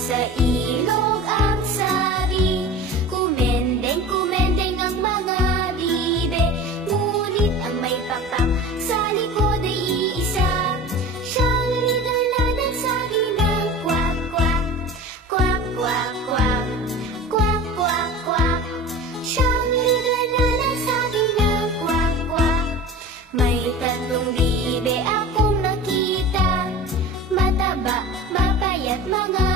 sa ilog ang sabi, kumendeng-kumendeng ang mga bibe. Ngunit ang may pakpak sa likod ay iisa, siyang leader na nagsabi ng kwak, kwak, kwak, kwak, kwak, kwak, kwak, kwak. Siyang leader na nagsabi ng kwak, kwak. May tatlong bibe akong nakita, mataba, mapayat mga